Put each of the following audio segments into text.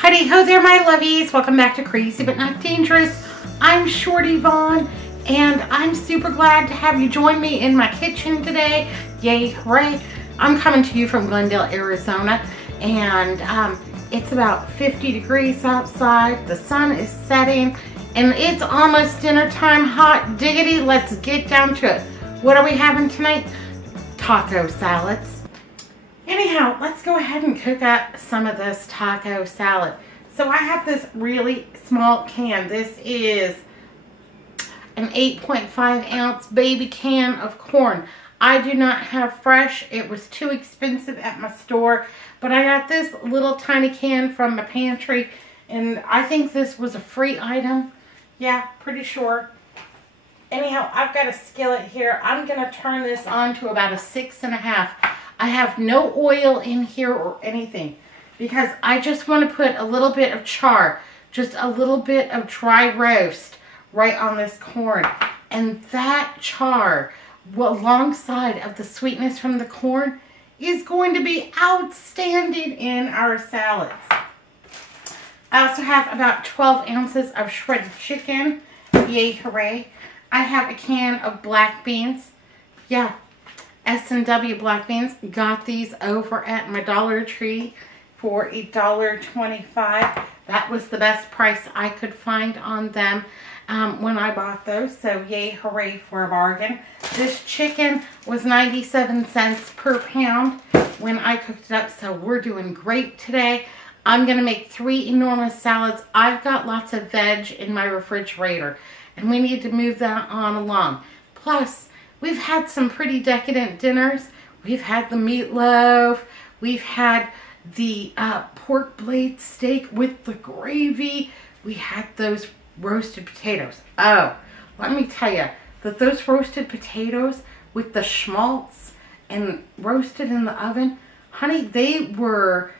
Howdy ho there, my lovies. Welcome back to Crazy But Not Dangerous. I'm Shorty Vaughn, and I'm super glad to have you join me in my kitchen today. Yay, hooray. I'm coming to you from Glendale, Arizona, and it's about 50 degrees outside. The sun is setting, and it's almost dinner time. Hot diggity, let's get down to it. What are we having tonight? Taco salads. Anyhow, let's go ahead and cook up some of this taco salad. So I have this really small can. This is an 8.5 ounce baby can of corn. I do not have fresh. It was too expensive at my store. But I got this little tiny can from the pantry. And I think this was a free item. Yeah, pretty sure. Anyhow, I've got a skillet here. I'm going to turn this on to about a 6.5. I have no oil in here or anything because I just want to put a little bit of char, just a little bit of dry roast right on this corn. And that char, alongside of the sweetness from the corn, is going to be outstanding in our salads. I also have about 12 ounces of shredded chicken. Yay, hooray. I have a can of black beans. Yeah. S&W black beans. Got these over at my Dollar Tree for $1.25. That was the best price I could find on them when I bought those. So yay, hooray for a bargain. This chicken was 97 cents per pound when I cooked it up. So we're doing great today. I'm going to make 3 enormous salads. I've got lots of veg in my refrigerator, and we need to move that on along. Plus, we've had some pretty decadent dinners. We've had the meatloaf. We've had the pork blade steak with the gravy. We had those roasted potatoes. Oh, let me tell you that those roasted potatoes with the schmaltz and roasted in the oven, honey, they were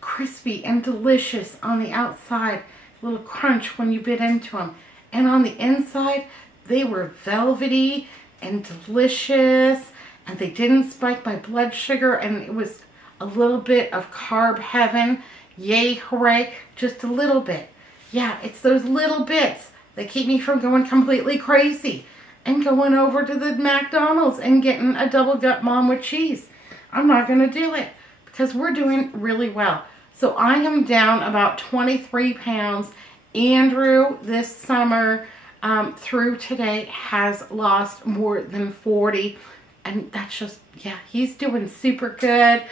crispy and delicious on the outside. A little crunch when you bit into them. And on the inside, they were velvety and delicious, and they didn't spike my blood sugar, and it was a little bit of carb heaven. Yay, hooray, just a little bit. Yeah, it's those little bits that keep me from going completely crazy and going over to the McDonald's and getting a double gut mom with cheese. I'm not going to do it because we're doing really well. So I am down about 23 pounds. Andrew, this summer, through today, has lost more than 40, and that's just, yeah, he's doing super good.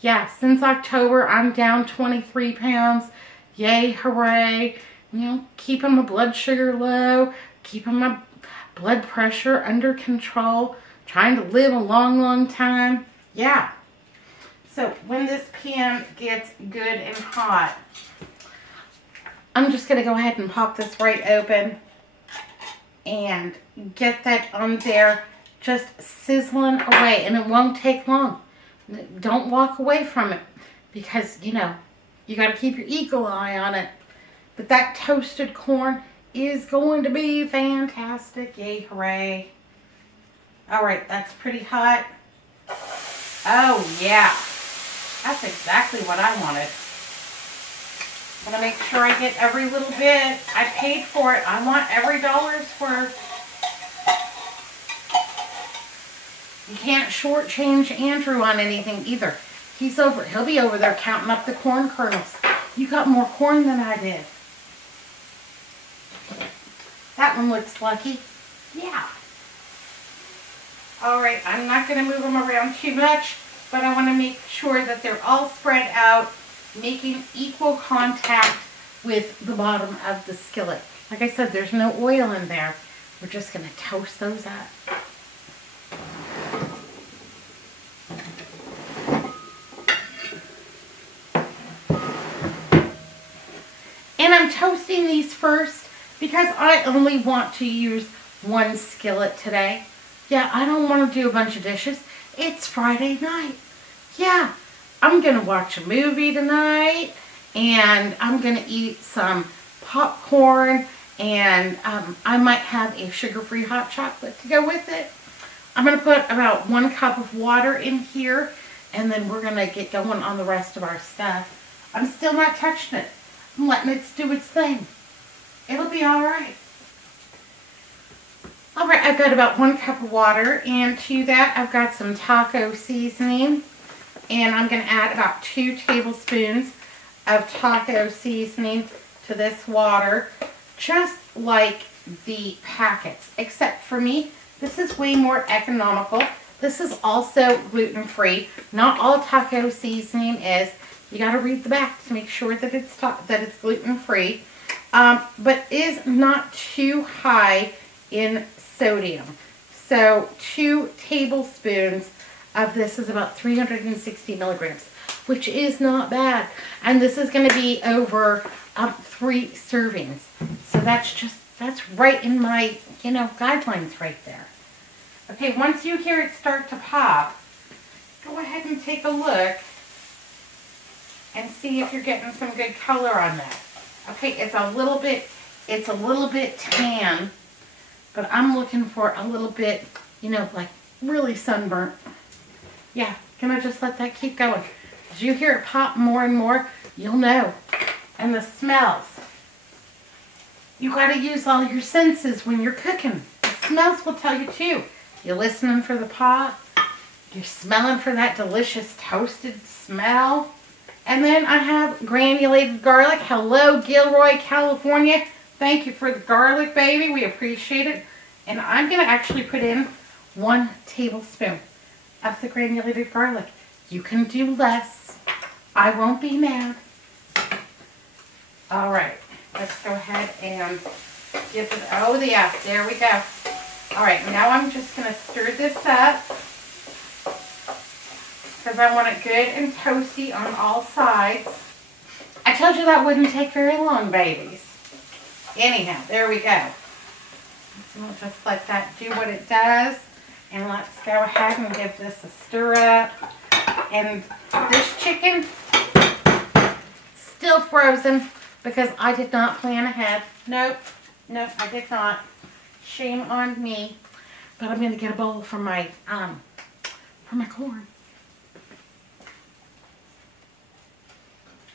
Yeah, since October, I'm down 23 pounds. Yay, hooray. You know, keeping my blood sugar low, keeping my blood pressure under control, trying to live a long, long time. Yeah. So when this pan gets good and hot, I'm just going to go ahead and pop this right open and get that on there just sizzling away, and it won't take long. Don't walk away from it because, you know, you got to keep your eagle eye on it. But that toasted corn is going to be fantastic. Yay, hooray. All right, that's pretty hot. Oh, yeah. That's exactly what I wanted. I'm going to make sure I get every little bit. I paid for it. I want every dollar's worth. You can't shortchange Andrew on anything either. He'll be over there counting up the corn kernels. You got more corn than I did. That one looks lucky. Yeah. All right, I'm not going to move them around too much, but I want to make sure that they're all spread out, making equal contact with the bottom of the skillet. Like I said, there's no oil in there. We're just going to toast those up. And I'm toasting these first because I only want to use one skillet today. Yeah, I don't want to do a bunch of dishes. It's Friday night. Yeah. I'm going to watch a movie tonight, and I'm going to eat some popcorn, and I might have a sugar-free hot chocolate to go with it. I'm going to put about 1 cup of water in here, and then we're going to get going on the rest of our stuff. I'm still not touching it. I'm letting it do its thing. It'll be all right. All right, I've got about 1 cup of water, and to that I've got some taco seasoning, and I'm going to add about 2 tablespoons of taco seasoning to this water, just like the packets, except for me, this is way more economical. This is also gluten-free. Not all taco seasoning is. You got to read the back to make sure that it's gluten-free, but is not too high in sodium. So 2 tablespoons of this is about 360 milligrams, which is not bad. And this is going to be over 3 servings. So that's right in my, guidelines right there. Okay, once you hear it start to pop, go ahead and take a look and see if you're getting some good color on that. Okay, it's a little bit tan, but I'm looking for a little bit, like really sunburnt. Yeah, can I just let that keep going? As you hear it pop more and more, you'll know. And the smells. You got to use all your senses when you're cooking. The smells will tell you too. You're listening for the pop. You're smelling for that delicious toasted smell. And then I have granulated garlic. Hello, Gilroy, California. Thank you for the garlic, baby. We appreciate it. And I'm going to actually put in 1 tablespoon of the granulated garlic. You can do less. I won't be mad. All right. Let's go ahead and give it, oh yeah, there we go. All right, now I'm just going to stir this up because I want it good and toasty on all sides. I told you that wouldn't take very long, babies. Anyhow, there we go. So we'll just let that do what it does. And let's go ahead and give this a stir up. And this chicken, still frozen because I did not plan ahead. Nope, I did not. Shame on me. But I'm going to get a bowl for my corn.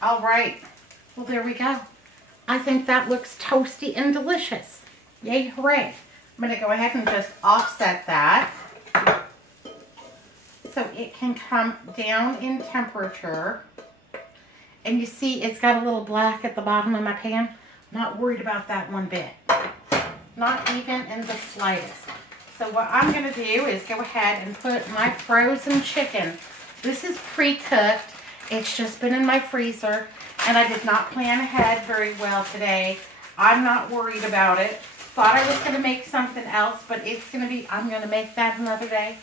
All right. Well, there we go. I think that looks toasty and delicious. Yay, hooray. I'm going to go ahead and just offset that so it can come down in temperature. And you see it's got a little black at the bottom of my pan. Not worried about that one bit. Not even in the slightest. So what I'm going to do is go ahead and put my frozen chicken. This is pre-cooked. It's just been in my freezer. And I did not plan ahead very well today. I'm not worried about it. Thought I was going to make something else, but I'm going to make that another day.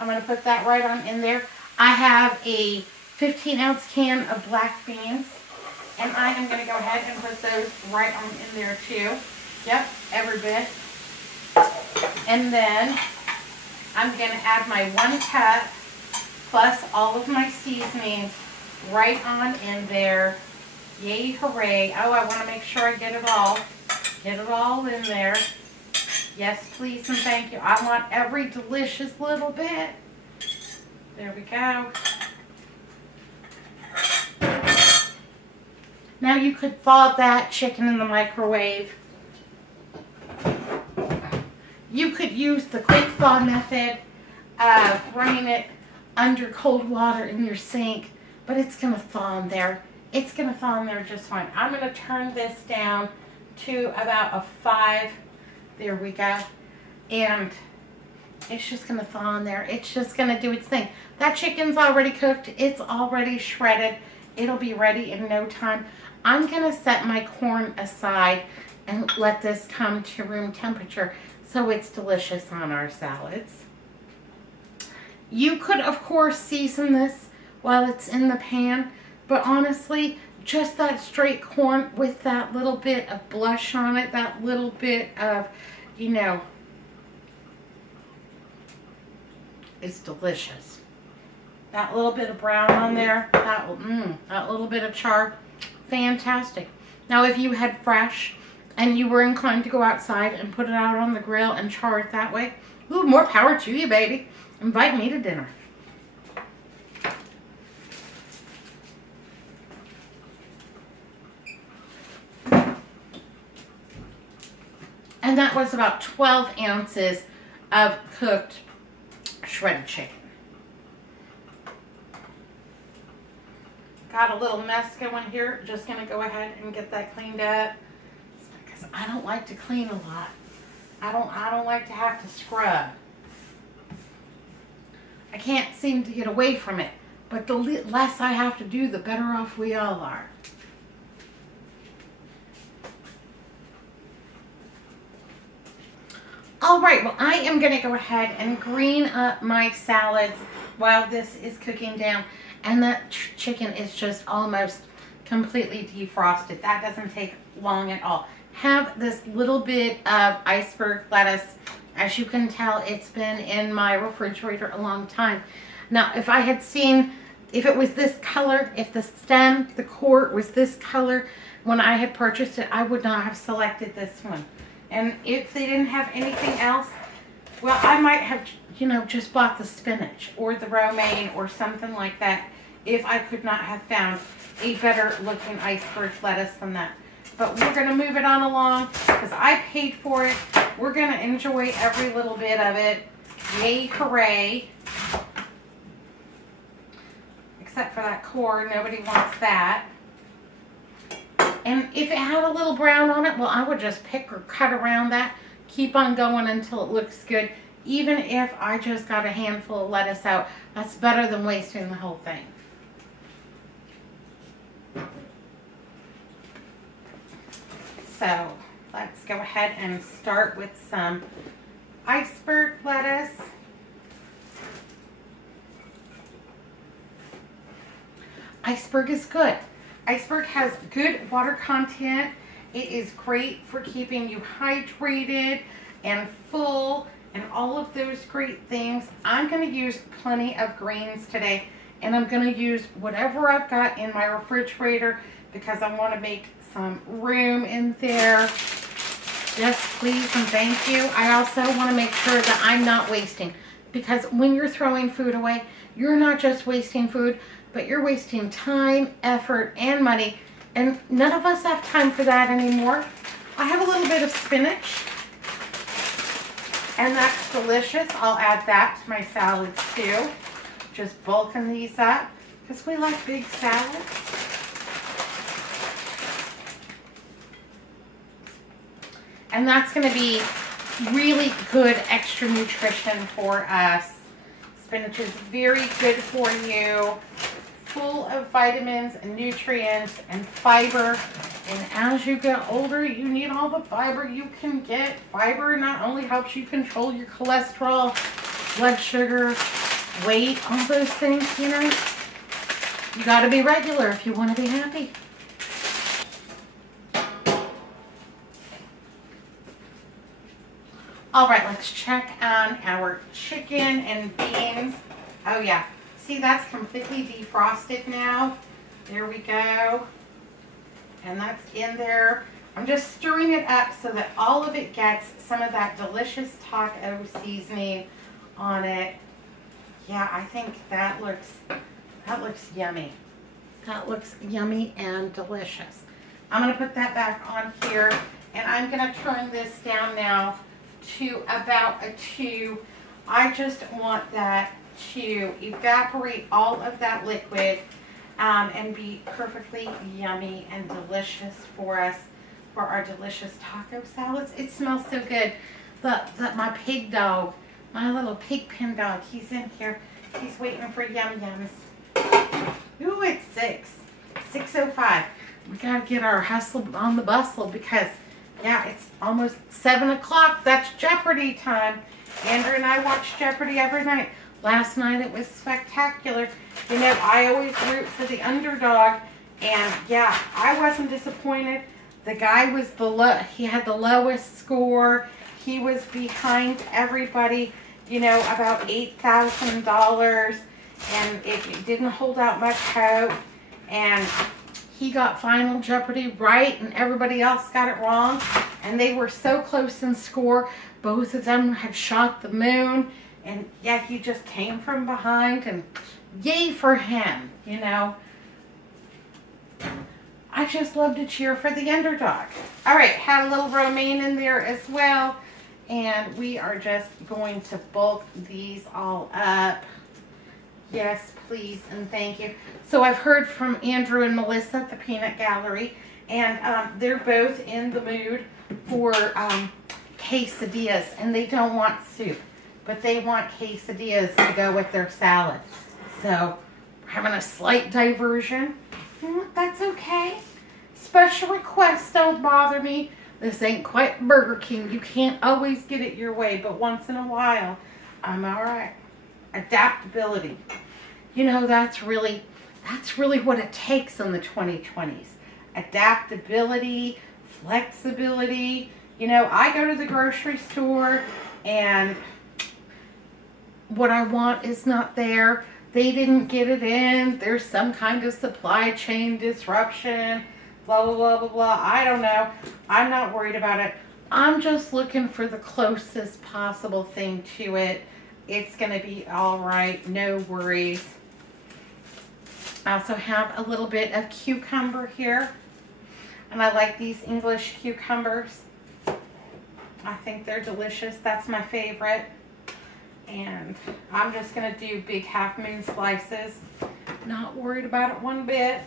I'm going to put that right on in there. I have a 15-ounce can of black beans, and I am going to go ahead and put those right on in there too. Yep, every bit. And then I'm going to add my 1 cup plus all of my seasonings right on in there. Yay, hooray. Oh, I want to make sure I get it all. Get it all in there. Yes, please and thank you. I want every delicious little bit. There we go. Now you could thaw that chicken in the microwave. You could use the quick thaw method of running it under cold water in your sink, but it's going to thaw in there. It's going to thaw in there just fine. I'm going to turn this down to about a 5. There we go. And it's just going to thaw in there. It's just going to do its thing. That chicken's already cooked. It's already shredded. It'll be ready in no time. I'm going to set my corn aside and let this come to room temperature so it's delicious on our salads. You could, of course, season this while it's in the pan, but honestly, just that straight corn with that little bit of blush on it, that little bit of, you know, is delicious. That little bit of brown on there, that little bit of char, fantastic. Now, if you had fresh and you were inclined to go outside and put it out on the grill and char it that way, ooh, more power to you, baby. Invite me to dinner. And that was about 12 ounces of cooked shredded chicken. Got a little mess going here. Just going to go ahead and get that cleaned up. Because I don't like to clean a lot. I don't like to have to scrub. I can't seem to get away from it. But the less I have to do, the better off we all are. All right, well, I am going to go ahead and green up my salads while this is cooking down. And that chicken is just almost completely defrosted. That doesn't take long at all. Have this little bit of iceberg lettuce. As you can tell, it's been in my refrigerator a long time. Now, if I had seen, if it was this color, if the stem, the core was this color when I had purchased it, I would not have selected this one. And if they didn't have anything else, well, I might have, you know, just bought the spinach or the romaine or something like that if I could not have found a better looking iceberg lettuce than that. But we're going to move it on along because I paid for it. We're going to enjoy every little bit of it. Yay, hooray. Except for that core. Nobody wants that. And if it had a little brown on it, well, I would just pick or cut around that. Keep on going until it looks good. Even if I just got a handful of lettuce out, that's better than wasting the whole thing. So let's go ahead and start with some iceberg lettuce. Iceberg is good. Iceberg has good water content. It is great for keeping you hydrated and full and all of those great things. I'm going to use plenty of greens today, and I'm going to use whatever I've got in my refrigerator because I want to make some room in there. Yes, please and thank you. I also want to make sure that I'm not wasting, because when you're throwing food away, you're not just wasting food, but you're wasting time, effort, and money, and none of us have time for that anymore. I have a little bit of spinach, and that's delicious. I'll add that to my salads too. Just bulking these up because we like big salads. And that's going to be really good extra nutrition for us. Spinach is very good for you, full of vitamins and nutrients and fiber. And as you get older, you need all the fiber you can get. Fiber not only helps you control your cholesterol, blood sugar, weight, all those things, you know. You got to be regular if you want to be happy. All right, let's check on our chicken and beans. Oh yeah, see, that's completely defrosted now. There we go. And that's in there. I'm just stirring it up so that all of it gets some of that delicious taco seasoning on it. Yeah, I think that looks yummy. That looks yummy and delicious. I'm gonna put that back on here, and I'm gonna turn this down now to about a 2. I just want that to evaporate all of that liquid and be perfectly yummy and delicious for us for our delicious taco salads. It smells so good. My pig dog, my little pig pen dog, he's in here. He's waiting for yum yums. Ooh, it's 6:05. We gotta get our hustle on the bustle because yeah, it's almost 7 o'clock. That's Jeopardy time. Andrew and I watch Jeopardy every night. Last night it was spectacular. You know, I always root for the underdog. And yeah, I wasn't disappointed. The guy was he had the lowest score. He was behind everybody, you know, about $8,000. And it didn't hold out much hope. And he got Final Jeopardy right and everybody else got it wrong. And they were so close in score. Both of them had shot the moon. And yeah, he just came from behind, and yay for him, you know. I I just love to cheer for the underdog. All right, had a little romaine in there as well. And we are just going to bulk these all up. Yes, please, and thank you. So I've heard from Andrew and Melissa at the Peanut Gallery, and they're both in the mood for quesadillas, and they don't want soup, but they want quesadillas to go with their salad. So we're having a slight diversion. That's okay. Special requests don't bother me. This ain't quite Burger King. You can't always get it your way, but once in a while, I'm all right. Adaptability. You know, that's really what it takes in the 2020s. Adaptability, flexibility. You know, I go to the grocery store and what I want is not there. They didn't get it in. There's some kind of supply chain disruption. Blah, blah, blah, blah, blah. I don't know. I'm not worried about it. I'm just looking for the closest possible thing to it. It's going to be all right. No worries. I also have a little bit of cucumber here. And I like these English cucumbers. I think they're delicious. That's my favorite. And I'm just going to do big half moon slices. Not worried about it one bit.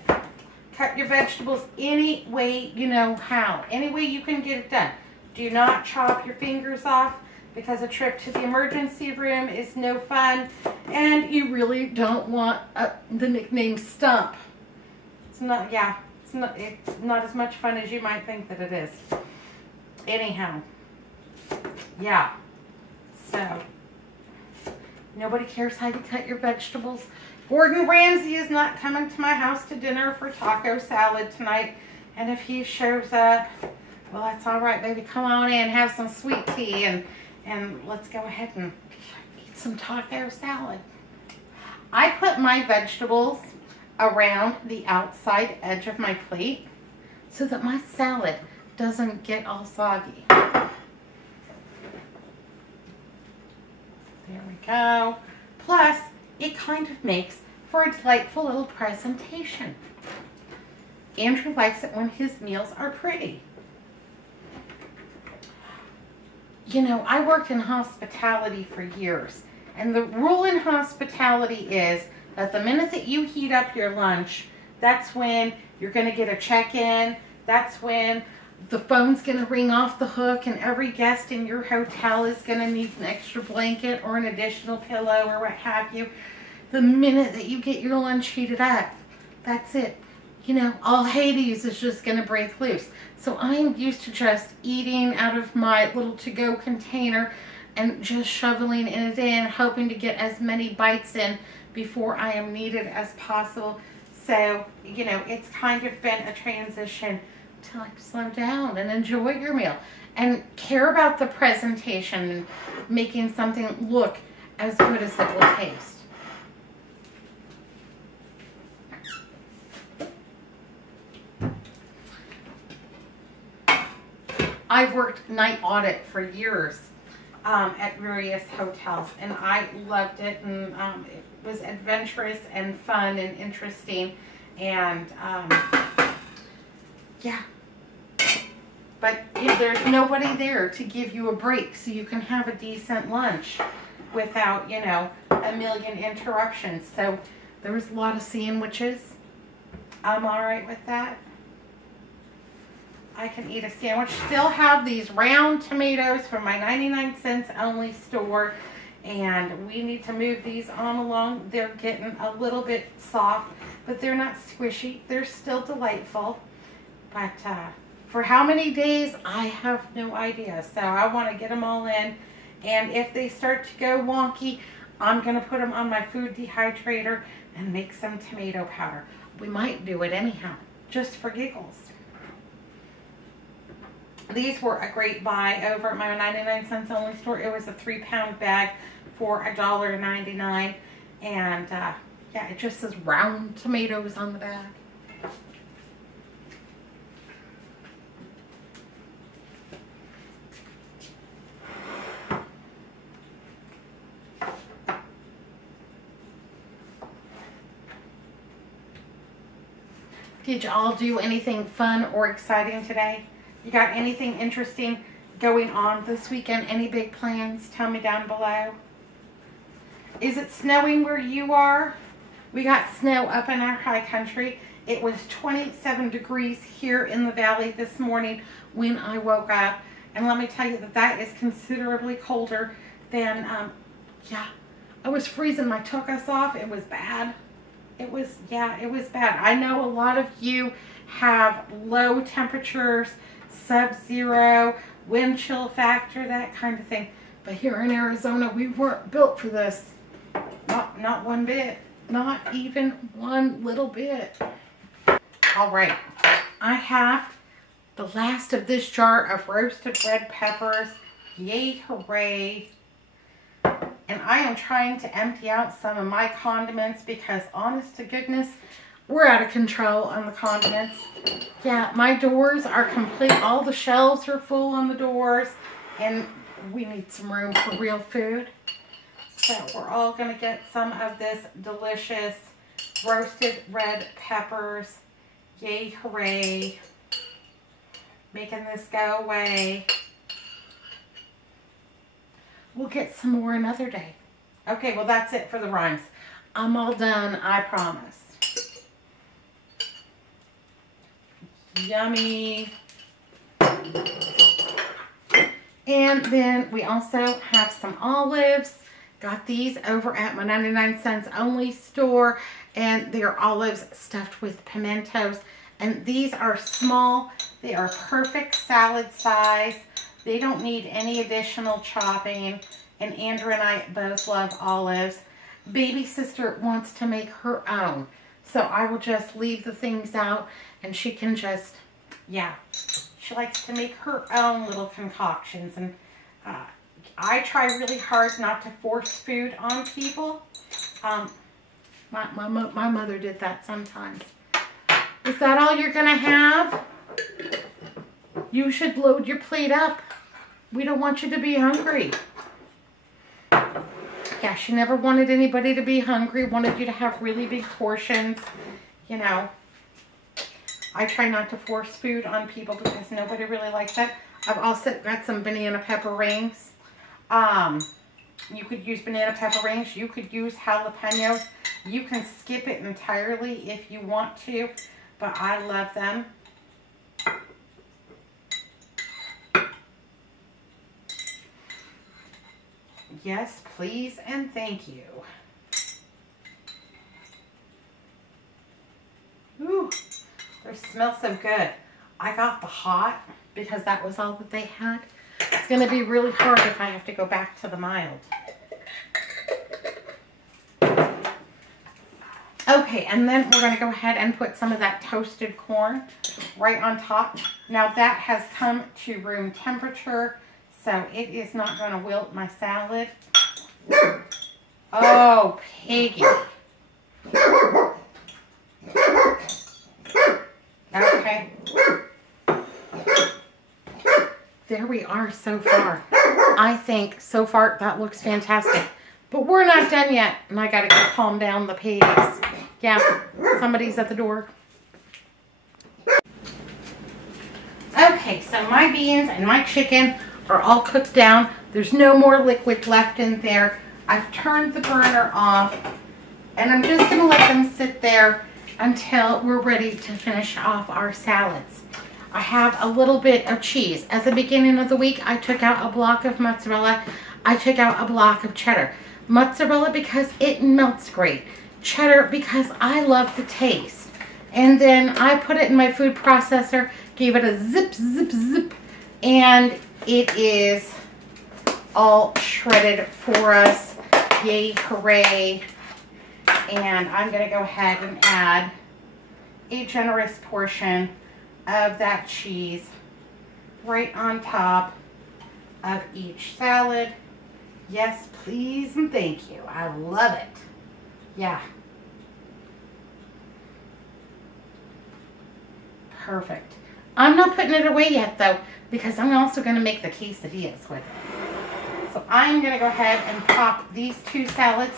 Cut your vegetables any way you know how. Any way you can get it done. Do not chop your fingers off because a trip to the emergency room is no fun. And you really don't want the nickname Stump. It's not, yeah, it's not as much fun as you might think that it is. Anyhow, yeah. So, nobody cares how you cut your vegetables. Gordon Ramsay is not coming to my house to dinner for taco salad tonight. And if he shows up, well, that's all right, baby. Come on in, have some sweet tea, and let's go ahead and eat some taco salad. I put my vegetables around the outside edge of my plate so that my salad doesn't get all soggy. There we go. Plus, it kind of makes for a delightful little presentation. Andrew likes it when his meals are pretty. You know, I worked in hospitality for years, and the rule in hospitality is that the minute that you heat up your lunch, that's when you're going to get a check-in, that's when the phone's going to ring off the hook, and every guest in your hotel is going to need an extra blanket or an additional pillow or what have you. The minute that you get your lunch heated up, that's it. You know, all Hades is just going to break loose. So I'm used to just eating out of my little to-go container and just shoveling it in, hoping to get as many bites in before I am needed as possible. So, you know, it's kind of been a transition to like slow down and enjoy your meal and care about the presentation and making something look as good as it will taste. I've worked night audit for years at various hotels, and I loved it, and it was adventurous and fun and interesting, and yeah. But there's nobody there to give you a break so you can have a decent lunch without, you know, a million interruptions. So there was a lot of sandwiches. I'm all right with that. I can eat a sandwich. Still have these round tomatoes from my 99-cents only store, and we need to move these on along. They're getting a little bit soft, but they're not squishy. They're still delightful. But for how many days, I have no idea. So I want to get them all in, and if they start to go wonky, I'm going to put them on my food dehydrator and make some tomato powder. We might do it anyhow, just for giggles. These were a great buy over at my 99-cents only store. It was a 3-pound bag for $1.99. And yeah, it just says round tomatoes on the bag. Did y'all do anything fun or exciting today? You got anything interesting going on this weekend? Any big plans? Tell me down below. Is it snowing where you are? We got snow up in our high country. It was 27 degrees here in the valley this morning when I woke up. And let me tell you that is considerably colder than, yeah, I was freezing my tuchus off. It was bad. It was bad. I know a lot of you have low temperatures, sub-zero, wind chill factor, that kind of thing. But here in Arizona, we weren't built for this. Not one bit. Not even one little bit. All right. I have the last of this jar of roasted red peppers. Yay, hooray. And I am trying to empty out some of my condiments because, honest to goodness, we're out of control on the condiments. Yeah, my doors are complete. All the shelves are full on the doors. And we need some room for real food. So we're all going to get some of this delicious roasted red peppers. Yay, hooray. Making this go away. We'll get some more another day. Okay, well, that's it for the rhymes. I'm all done, I promise. Yummy. And then we also have some olives. Got these over at my 99 cents only store. And they're olives stuffed with pimentos. And these are small. They are perfect salad size. They don't need any additional chopping. And Andrew and I both love olives. Baby sister wants to make her own. So I will just leave the things out and she can just, yeah. She likes to make her own little concoctions. And I try really hard not to force food on people. My mother did that sometimes. Is that all you're going to have? You should load your plate up. We don't want you to be hungry. Yeah, she never wanted anybody to be hungry. Wanted you to have really big portions. You know, I try not to force food on people because nobody really likes that. I've also got some banana pepper rings. You could use banana pepper rings. You could use jalapenos. You can skip it entirely if you want to, but I love them. Yes, please, and thank you. Ooh, they smell so good. I got the hot because that was all that they had. It's going to be really hard if I have to go back to the mild. Okay, and then we're going to go ahead and put some of that toasted corn right on top. Now that has come to room temperature, so it is not going to wilt my salad. Oh, piggy. Okay. There we are so far. I think so far that looks fantastic. But we're not done yet. And I got to go calm down the pigs. Yeah, somebody's at the door. Okay, so my beans and my chicken are all cooked down. There's no more liquid left in there. I've turned the burner off. And I'm just going to let them sit there until we're ready to finish off our salads. I have a little bit of cheese. At the beginning of the week, I took out a block of mozzarella. I took out a block of cheddar. Mozzarella because it melts great. Cheddar because I love the taste. And then I put it in my food processor, gave it a zip, zip, zip, and it is all shredded for us. Yay, hooray. And I'm going to go ahead and add a generous portion of that cheese right on top of each salad. Yes, please, and thank you. I love it. Yeah. Perfect. I'm not putting it away yet, though, because I'm also going to make the quesadillas with it. So I'm going to go ahead and pop these two salads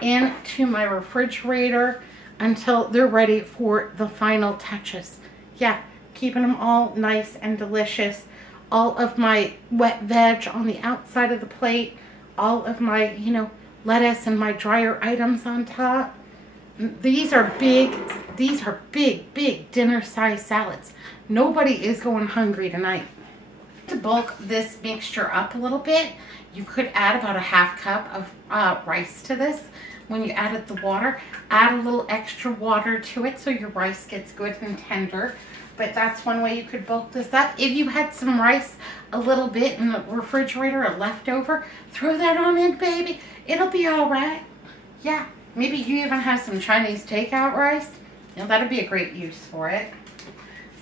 into my refrigerator. until they're ready for the final touches. Yeah, keeping them all nice and delicious. All of my wet veg on the outside of the plate. All of my, you know, lettuce and my drier items on top. These are big dinner size salads. Nobody is going hungry tonight. To bulk this mixture up a little bit, you could add about a half cup of rice to this. When you added the water, add a little extra water to it so your rice gets good and tender. But that's one way you could bulk this up. If you had some rice a little bit in the refrigerator or leftover, throw that on in, baby. It'll be all right. Yeah, maybe you even have some Chinese takeout rice. You know, that'd be a great use for it.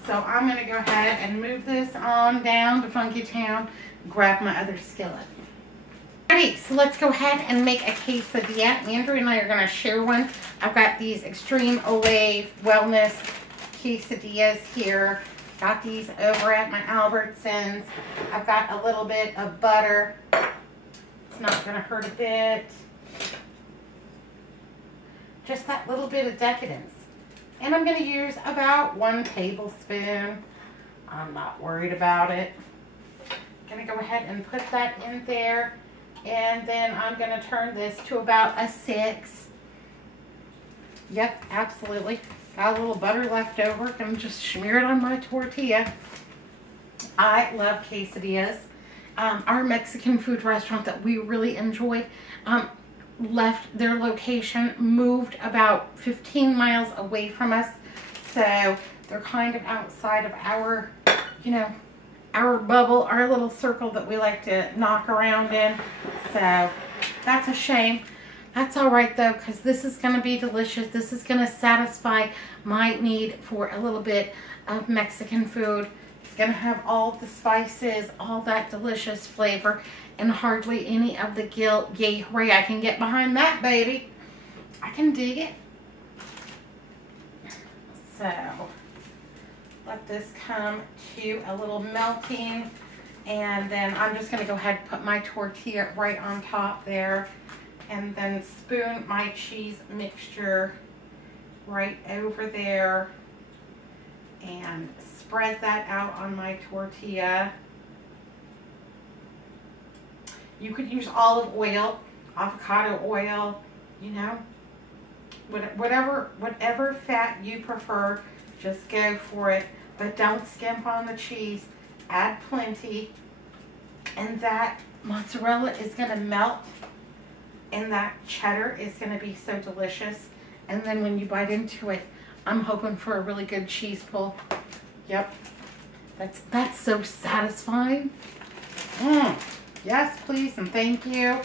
So I'm going to go ahead and move this on down to Funky Town, grab my other skillet. Alrighty, so let's go ahead and make a quesadilla. Andrew and I are going to share one. I've got these Extreme Olay Wellness quesadillas here. Got these over at my Albertsons. I've got a little bit of butter. It's not going to hurt a bit. Just that little bit of decadence. And I'm going to use about 1 tablespoon. I'm not worried about it. I'm going to go ahead and put that in there. And then I'm going to turn this to about a 6. Yep, absolutely. Got a little butter left over. Going to just smear it on my tortilla. I love quesadillas. Our Mexican food restaurant that we really enjoyed left their location, moved about 15 miles away from us. So they're kind of outside of our, you know, our bubble, our little circle that we like to knock around in. So that's a shame. That's all right though, because this is going to be delicious. This is going to satisfy my need for a little bit of Mexican food. It's going to have all the spices, all that delicious flavor, and hardly any of the guilt. Yay, hooray, I can get behind that, baby. I can dig it. So, let this come to a little melting. And then I'm just going to go ahead and put my tortilla right on top there. And then spoon my cheese mixture right over there. And spread that out on my tortilla. You could use olive oil, avocado oil, you know, whatever fat you prefer, just go for it. But don't skimp on the cheese. Add plenty. And that mozzarella is going to melt. And that cheddar is going to be so delicious. And then when you bite into it, I'm hoping for a really good cheese pull. Yep. That's so satisfying. Yes, please, and thank you.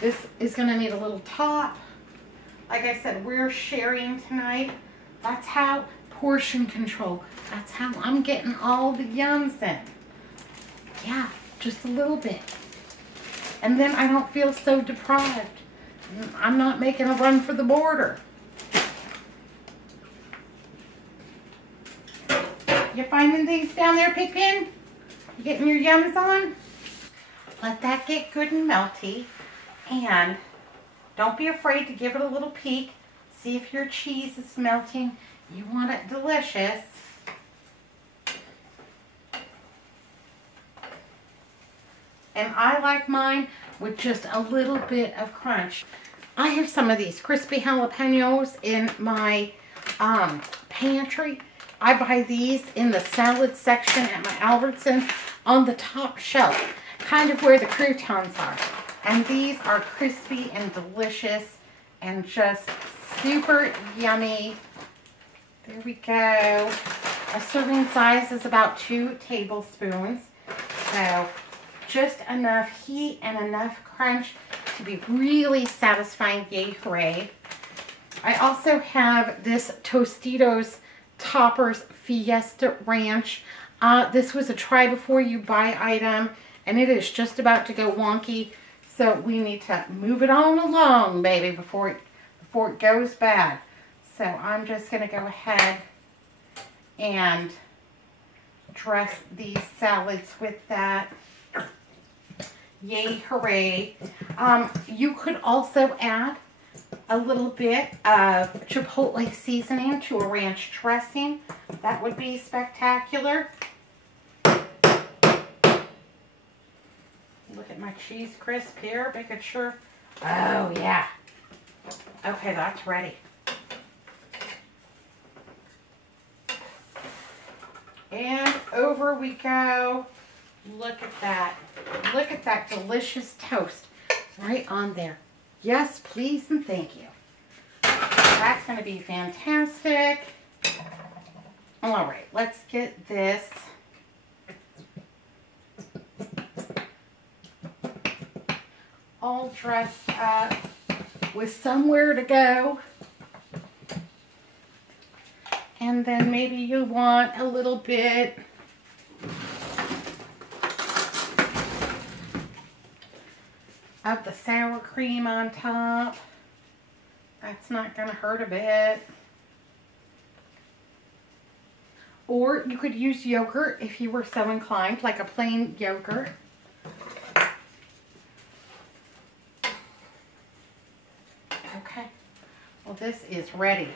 This is going to need a little top. Like I said, we're sharing tonight. That's how portion control. That's how I'm getting all the yums in. Yeah, just a little bit. And then I don't feel so deprived. I'm not making a run for the border. You finding things down there, Pigpen? You getting your yums on? Let that get good and melty. And don't be afraid to give it a little peek. See if your cheese is melting. You want it delicious. And I like mine with just a little bit of crunch. I have some of these crispy jalapenos in my pantry. I buy these in the salad section at my Albertsons on the top shelf, kind of where the croutons are. And these are crispy and delicious and just super yummy. There we go. A serving size is about 2 tablespoons. So just enough heat and enough crunch to be really satisfying. Yay, hooray. I also have this Tostitos Toppers Fiesta Ranch. This was a try before you buy item, and it is just about to go wonky. So we need to move it on along, baby, before it goes bad. So I'm just going to go ahead and dress these salads with that. Yay, hooray. You could also add a little bit of chipotle seasoning to a ranch dressing. That would be spectacular. Look at my cheese crisp here, making sure. Oh, yeah. Okay, that's ready. And over we go. Look at that. Look at that delicious toast right on there. Yes, please, and thank you. That's going to be fantastic. All right, let's get this all dressed up with somewhere to go. And then maybe you want a little bit of the sour cream on top. That's not going to hurt a bit. Or you could use yogurt if you were so inclined, like a plain yogurt. Okay. Well, this is ready.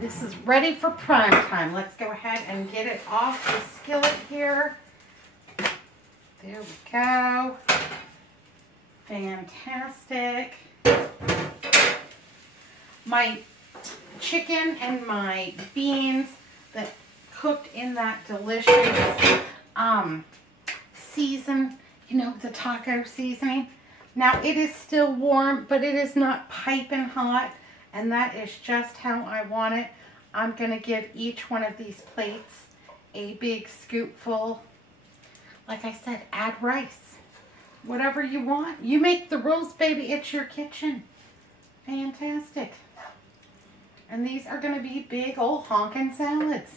This is ready for prime time. Let's go ahead and get it off the skillet here. There we go. Fantastic. My chicken and my beans that cooked in that delicious season, you know, the taco seasoning. Now it is still warm, but it is not piping hot, and that is just how I want it. I'm going to give each one of these plates a big scoopful. Like I said, add rice. Whatever you want. You make the rules, baby. It's your kitchen. Fantastic. And these are going to be big old honking salads.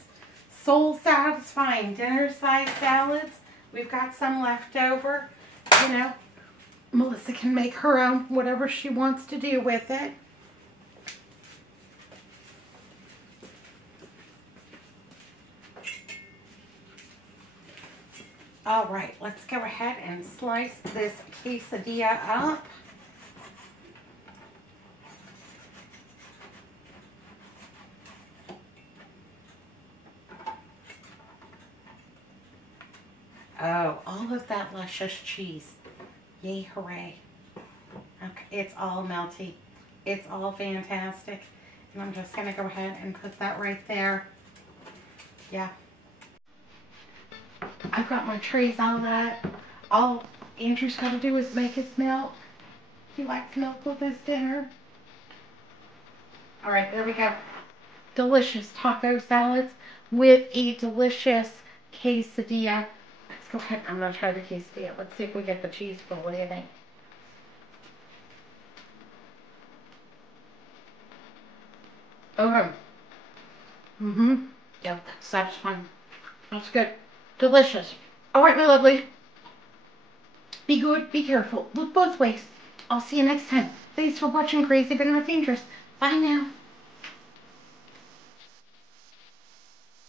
Soul satisfying dinner size salads. We've got some left over. You know, Melissa can make her own, whatever she wants to do with it. All right, let's go ahead and slice this quesadilla up. Oh, all of that luscious cheese. Yay, hooray. Okay, it's all melty. It's all fantastic. And I'm just going to go ahead and put that right there. Yeah. I've got my trays all that. All Andrew's got to do is make his milk. He likes milk with his dinner. All right, there we go. Delicious taco salads with a delicious quesadilla. Let's go ahead. I'm going to try the quesadilla. Let's see if we get the cheese full. What do you think? Okay. Yeah, that's satisfying. That's good. Delicious. All right, my lovely. Be good. Be careful. Look both ways. I'll see you next time. Thanks for watching Crazy But Not Dangerous. Bye now.